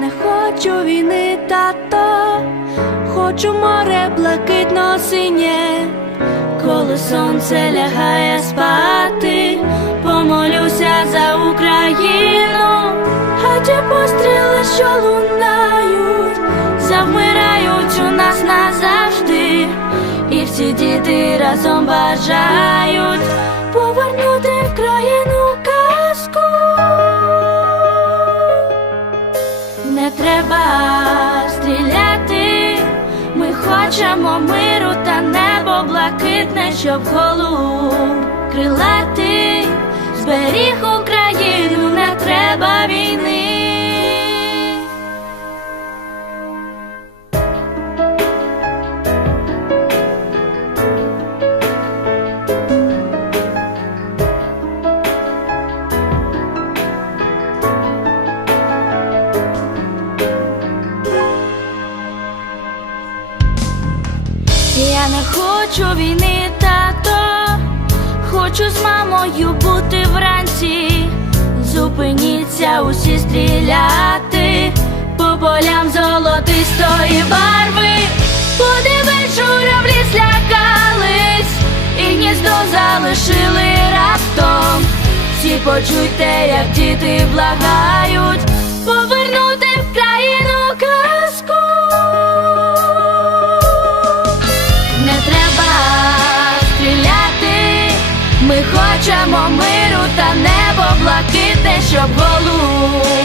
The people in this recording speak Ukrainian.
Не хочу війни, тато, хочу море блакитно синє, коли сонце лягає спати, помолюся за Україну, а ті постріли, що лунають, завмирають у нас назавжди, і всі діти разом бажають хочемо миру та небо блакитне, щоб голуб Не хочу війни, тато, хочу з мамою бути вранці. Зупиніться усі стріляти по полям золотистої барви. Подивись, журавлі злякались і гніздо залишили раптом. Всі почуйте, як діти благають повернути хочемо миру та небо блакитне, щоб голуб